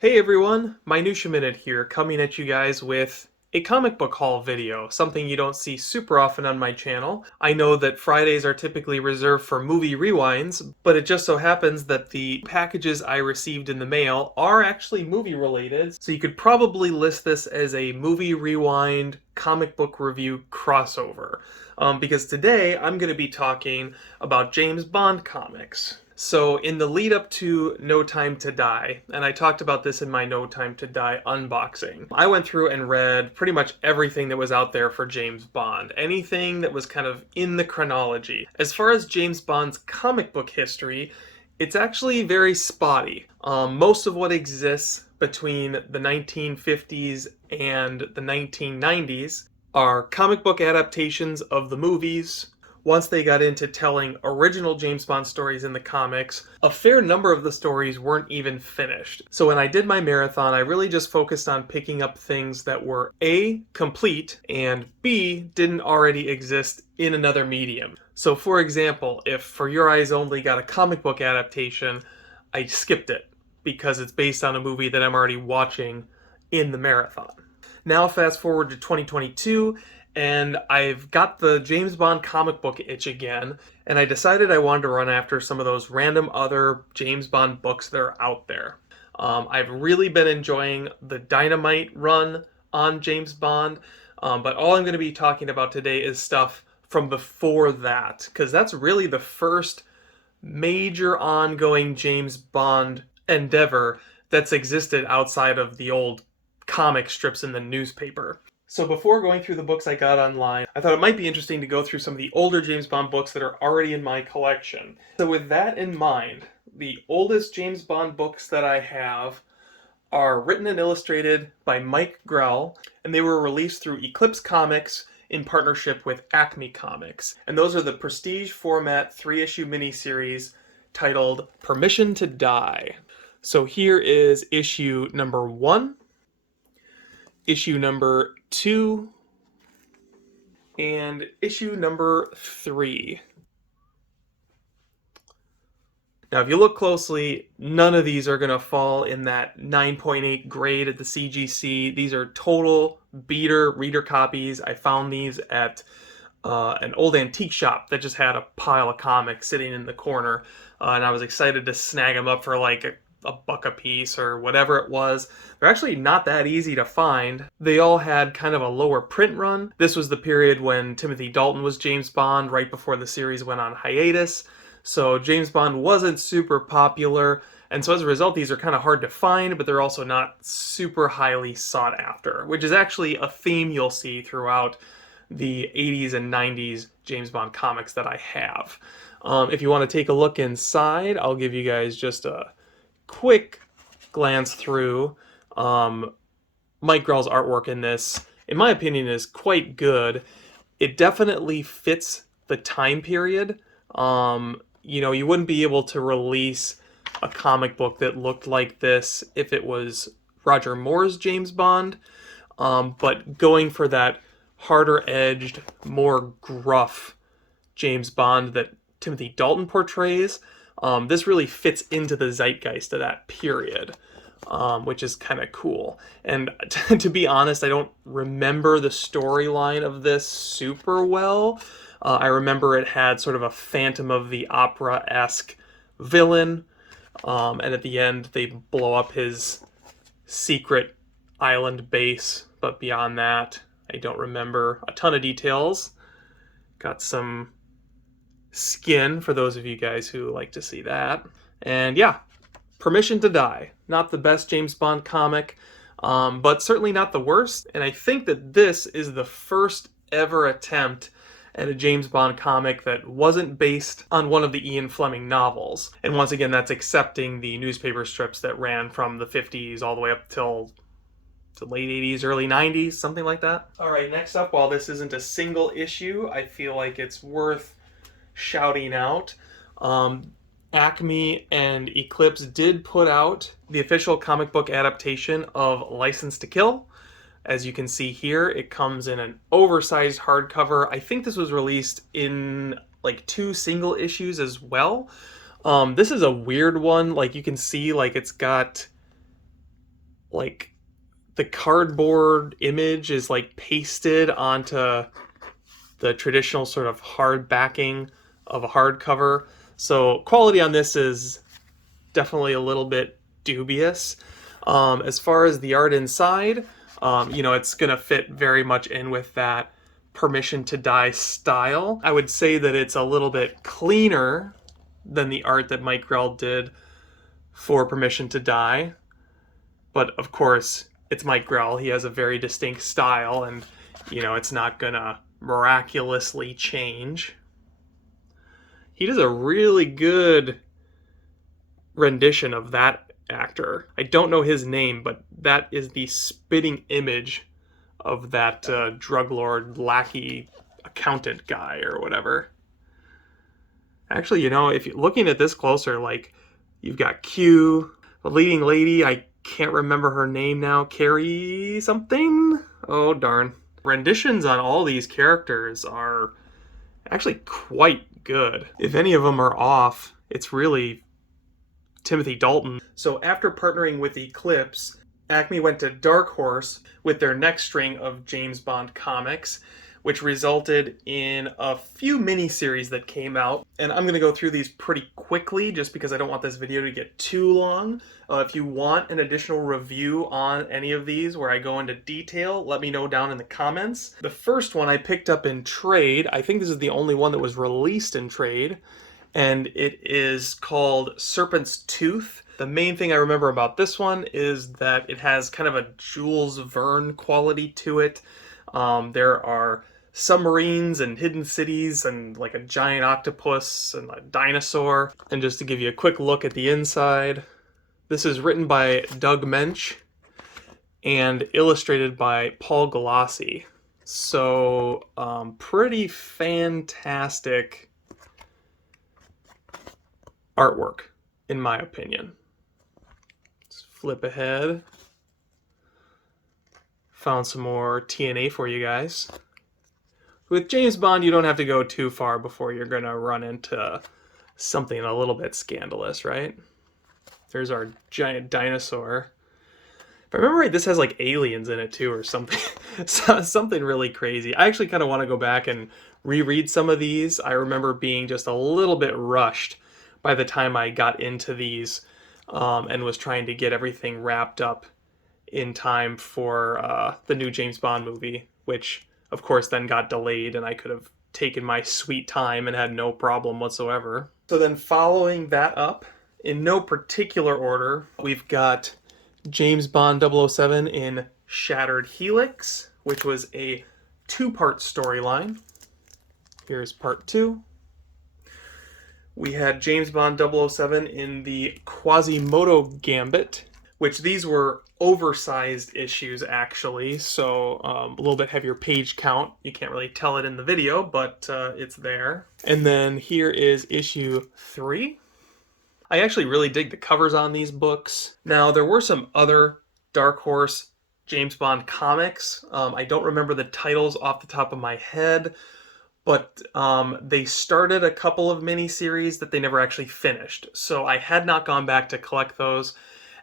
Hey everyone, Minutia Minute here, coming at you guys with a comic book haul video, something you don't see super often on my channel. I know that Fridays are typically reserved for movie rewinds, but it just so happens that the packages I received in the mail are actually movie related, so you could probably list this as a movie rewind comic book review crossover. Because today I'm going to be talking about James Bond comics. So in the lead up to No Time to Die, and I talked about this in my No Time to Die unboxing, I went through and read pretty much everything that was out there for James Bond, anything that was kind of in the chronology. As far as James Bond's comic book history, it's actually very spotty. Most of what exists between the 1950s and the 1990s are comic book adaptations of the movies. Once they got into telling original James Bond stories in the comics, a fair number of the stories weren't even finished. So when I did my marathon, I really just focused on picking up things that were A, complete, and B, didn't already exist in another medium. So for example, if For Your Eyes Only got a comic book adaptation, I skipped it because it's based on a movie that I'm already watching in the marathon. Now fast forward to 2022, and I've got the James Bond comic book itch again, and I decided I wanted to run after some of those random other James Bond books that are out there. I've really been enjoying the Dynamite run on James Bond, but all I'm going to be talking about today is stuff from before that, because that's really the first major ongoing James Bond endeavor that's existed outside of the old comic strips in the newspaper. So before going through the books I got online, I thought it might be interesting to go through some of the older James Bond books that are already in my collection. So with that in mind, the oldest James Bond books that I have are written and illustrated by Mike Grell, and they were released through Eclipse Comics in partnership with Acme Comics. And those are the Prestige format 3-issue miniseries titled Permission to Die. So here is issue number 1, issue number 2, and issue number 3. Now, if you look closely, none of these are going to fall in that 9.8 grade at the CGC. These are total beater reader copies. I found these at an old antique shop that just had a pile of comics sitting in the corner, and I was excited to snag them up for like a buck a piece or whatever it was. They're actually not that easy to find. They all had kind of a lower print run. This was the period when Timothy Dalton was James Bond, right before the series went on hiatus. So James Bond wasn't super popular, and so as a result, these are kind of hard to find, but they're also not super highly sought after, which is actually a theme you'll see throughout the 80s and 90s James Bond comics that I have. If you want to take a look inside, I'll give you guys just a quick glance through. Mike Grell's artwork in this, in my opinion, is quite good. It definitely fits the time period. You wouldn't be able to release a comic book that looked like this if it was Roger Moore's James Bond, but going for that harder-edged, more gruff James Bond that Timothy Dalton portrays, this really fits into the zeitgeist of that period, which is kind of cool. And to be honest, I don't remember the storyline of this super well. I remember it had sort of a Phantom of the Opera-esque villain, and at the end they blow up his secret island base, but beyond that, I don't remember a ton of details. Got some skin for those of you guys who like to see that. And yeah, Permission to Die. Not the best James Bond comic, but certainly not the worst. And I think that this is the first ever attempt at a James Bond comic that wasn't based on one of the Ian Fleming novels. And once again, that's accepting the newspaper strips that ran from the 50s all the way up till the late 80s, early 90s, something like that. All right, next up, while this isn't a single issue, I feel like it's worth shouting out. Acme and Eclipse did put out the official comic book adaptation of License to Kill. As you can see here, it comes in an oversized hardcover. I think this was released in like 2 single issues as well. This is a weird one. Like you can see, like it's got like the cardboard image is like pasted onto the traditional sort of hard backing of a hardcover. So quality on this is definitely a little bit dubious. As far as the art inside, it's going to fit very much in with that Permission to Die style. I would say that it's a little bit cleaner than the art that Mike Grell did for Permission to Die. But of course, it's Mike Grell. He has a very distinct style, and it's not gonna miraculously change. He does a really good rendition of that actor. I don't know his name, but that is the spitting image of that drug lord lackey accountant guy or whatever. Actually, if you're looking at this closer, like you've got Q, the leading lady, I can't remember her name now, Carrie something? Oh, darn. Renditions on all these characters are actually quite good. If any of them are off, it's really Timothy Dalton. So after partnering with Eclipse, Acme went to Dark Horse with their next string of James Bond comics, which resulted in a few miniseries that came out. And I'm going to go through these pretty quickly just because I don't want this video to get too long. If you want an additional review on any of these where I go into detail, let me know down in the comments. The first one I picked up in trade. I think this is the only one that was released in trade, and it is called Serpent's Tooth. The main thing I remember about this one is that it has kind of a Jules Verne quality to it. There are submarines and hidden cities and like a giant octopus and a dinosaur. And just to give you a quick look at the inside, this is written by Doug Mensch and illustrated by Paul Galassi. So pretty fantastic artwork, in my opinion. Let's flip ahead. Found some more TNA for you guys. With James Bond, you don't have to go too far before you're going to run into something a little bit scandalous, right? There's our giant dinosaur. If I remember right, this has like aliens in it too or something. Something really crazy. I actually kind of want to go back and reread some of these. I remember being just a little bit rushed by the time I got into these and was trying to get everything wrapped up in time for the new James Bond movie, which of course then got delayed, and I could have taken my sweet time and had no problem whatsoever. So then following that up, in no particular order, we've got James Bond 007 in Shattered Helix, which was a two-part storyline. Here's part 2. We had James Bond 007 in the Quasimodo Gambit, which these were oversized issues actually, so a little bit heavier page count. You can't really tell it in the video, but it's there. And then here is issue 3. I actually really dig the covers on these books. Now, there were some other Dark Horse James Bond comics. I don't remember the titles off the top of my head, but they started a couple of miniseries that they never actually finished. So I had not gone back to collect those.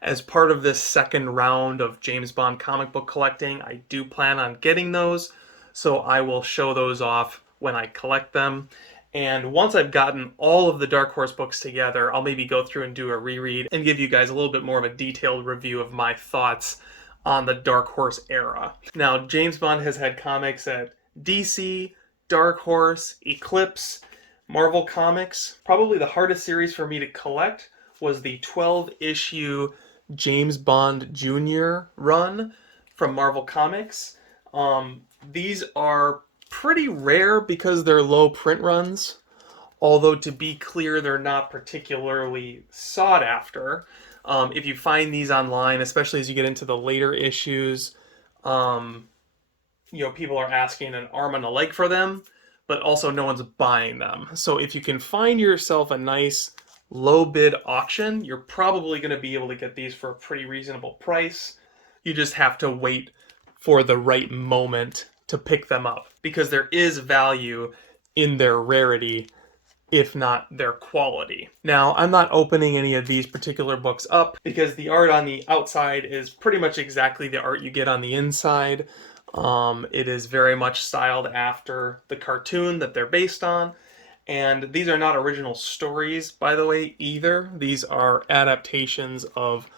As part of this second round of James Bond comic book collecting, I do plan on getting those, so I will show those off when I collect them. And once I've gotten all of the Dark Horse books together, I'll maybe go through and do a reread and give you guys a little bit more of a detailed review of my thoughts on the Dark Horse era. Now, James Bond has had comics at DC, Dark Horse, Eclipse, Marvel Comics. Probably the hardest series for me to collect was the 12-issue James Bond Jr. run from Marvel Comics. These are pretty rare because they're low print runs, although to be clear, they're not particularly sought after. If you find these online, especially as you get into the later issues, people are asking an arm and a leg for them, but also no one's buying them. So if you can find yourself a nice low bid auction, you're probably going to be able to get these for a pretty reasonable price. You just have to wait for the right moment to pick them up, because there is value in their rarity if not their quality. Now, I'm not opening any of these particular books up because the art on the outside is pretty much exactly the art you get on the inside. It is very much styled after the cartoon that they're based on. And these are not original stories, by the way, either. These are adaptations of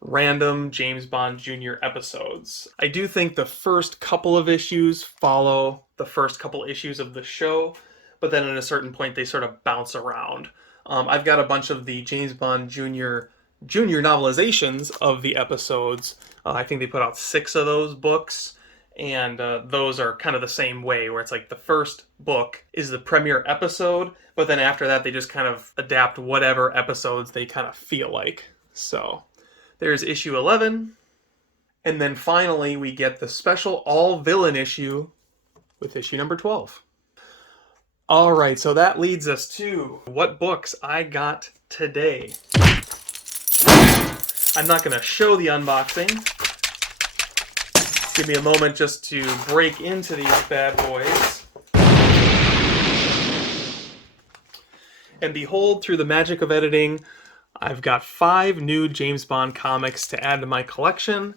random James Bond Jr. episodes. I do think the first couple of issues follow the first couple issues of the show, but then at a certain point they sort of bounce around. I've got a bunch of the James Bond Jr. novelizations of the episodes. I think they put out 6 of those books, and those are kind of the same way, where it's like the first book is the premiere episode, but then after that they just kind of adapt whatever episodes they kind of feel like. So there's issue 11, and then finally we get the special all-villain issue with issue number 12. Alright, so that leads us to what books I got today. I'm not going to show the unboxing. Give me a moment just to break into these bad boys. And behold, through the magic of editing, I've got 5 new James Bond comics to add to my collection.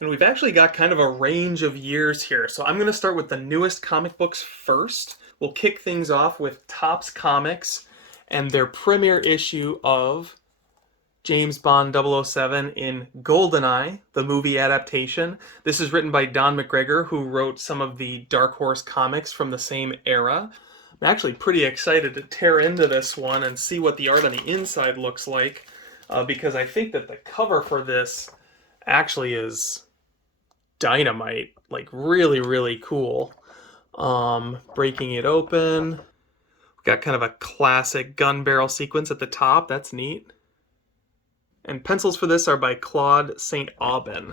And we've actually got kind of a range of years here. So I'm going to start with the newest comic books first. We'll kick things off with Topps Comics and their premiere issue of James Bond 007 in GoldenEye, the movie adaptation. This is written by Don McGregor, who wrote some of the Dark Horse comics from the same era. I'm actually pretty excited to tear into this one and see what the art on the inside looks like, because I think that the cover for this actually is dynamite, like really, really cool. Breaking it open, we've got kind of a classic gun barrel sequence at the top. That's neat. And pencils for this are by Claude St. Aubin.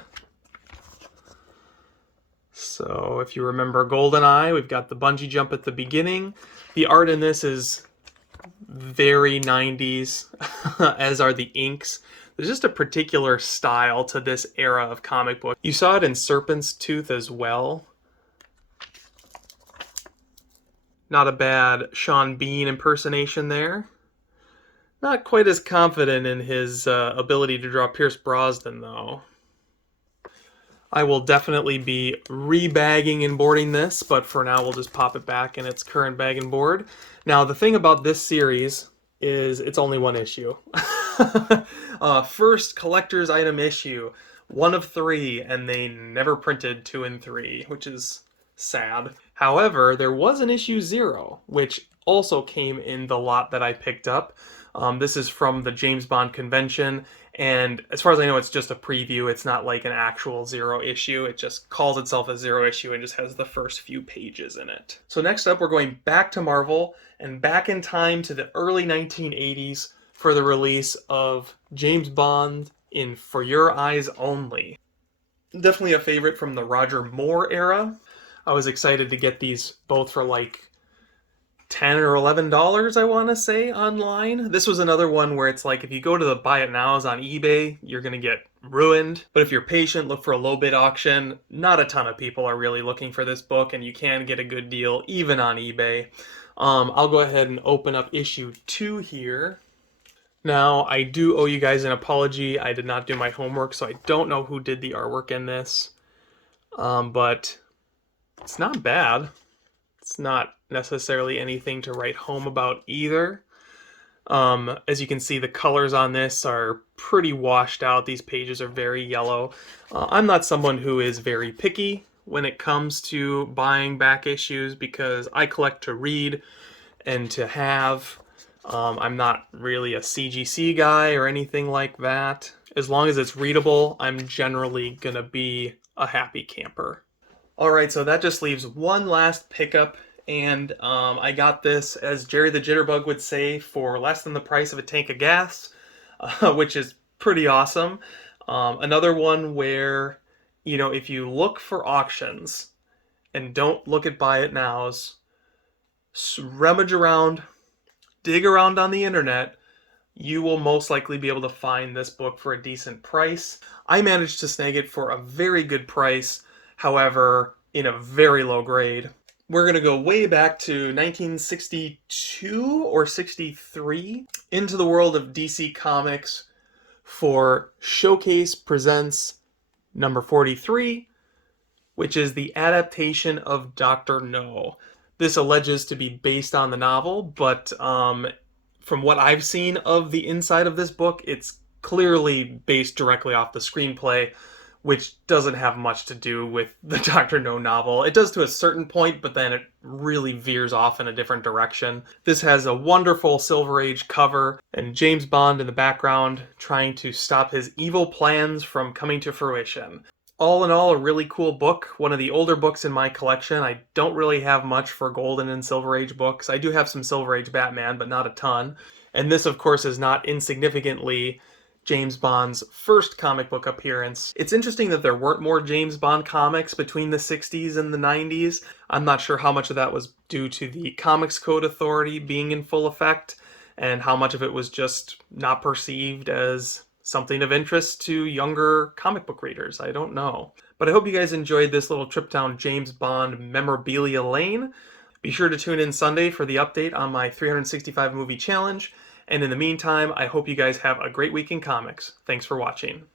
So if you remember GoldenEye, we've got the bungee jump at the beginning. The art in this is very 90s, as are the inks. There's just a particular style to this era of comic book. You saw it in Serpent's Tooth as well. Not a bad Sean Bean impersonation there. Not quite as confident in his ability to draw Pierce Brosnan, though. I will definitely be rebagging and boarding this, but for now we'll just pop it back in its current bag and board. Now, the thing about this series is it's only one issue. First collector's item issue, 1 of 3, and they never printed 2 and 3, which is sad. However, there was an issue 0, which also came in the lot that I picked up. This is from the James Bond convention, and as far as I know, it's just a preview. It's not like an actual 0 issue. It just calls itself a 0 issue and just has the first few pages in it. So next up, we're going back to Marvel and back in time to the early 1980s for the release of James Bond in For Your Eyes Only. Definitely a favorite from the Roger Moore era. I was excited to get these both for like $10 or $11, I want to say, online. This was another one where it's like if you go to the buy it nows on eBay, you're going to get ruined. But if you're patient, look for a low bid auction. Not a ton of people are really looking for this book, and you can get a good deal even on eBay. I'll go ahead and open up issue 2 here. Now, I do owe you guys an apology. I did not do my homework, so I don't know who did the artwork in this. But it's not bad. It's not necessarily anything to write home about either. As you can see, the colors on this are pretty washed out. These pages are very yellow. I'm not someone who is very picky when it comes to buying back issues because I collect to read and to have. I'm not really a CGC guy or anything like that. As long as it's readable, I'm generally gonna be a happy camper. Alright, so that just leaves one last pickup, and I got this, as Jerry the Jitterbug would say, for less than the price of a tank of gas, which is pretty awesome. Another one where, you know, if you look for auctions and don't look at buy it nows, rummage around, dig around on the internet, you will most likely be able to find this book for a decent price. I managed to snag it for a very good price, however, in a very low grade. We're going to go way back to 1962 or 63 into the world of DC Comics for Showcase Presents number 43, which is the adaptation of Dr. No. This alleges to be based on the novel, but from what I've seen of the inside of this book, it's clearly based directly off the screenplay, which doesn't have much to do with the Dr. No novel. It does to a certain point, but then it really veers off in a different direction. This has a wonderful Silver Age cover, and James Bond in the background trying to stop his evil plans from coming to fruition. All in all, a really cool book. One of the older books in my collection. I don't really have much for Golden and Silver Age books. I do have some Silver Age Batman, but not a ton. And this, of course, is not insignificantly James Bond's first comic book appearance. It's interesting that there weren't more James Bond comics between the 60s and the 90s. I'm not sure how much of that was due to the Comics Code Authority being in full effect, and how much of it was just not perceived as something of interest to younger comic book readers. I don't know. But I hope you guys enjoyed this little trip down James Bond memorabilia lane. Be sure to tune in Sunday for the update on my 365 movie challenge. And in the meantime, I hope you guys have a great week in comics. Thanks for watching.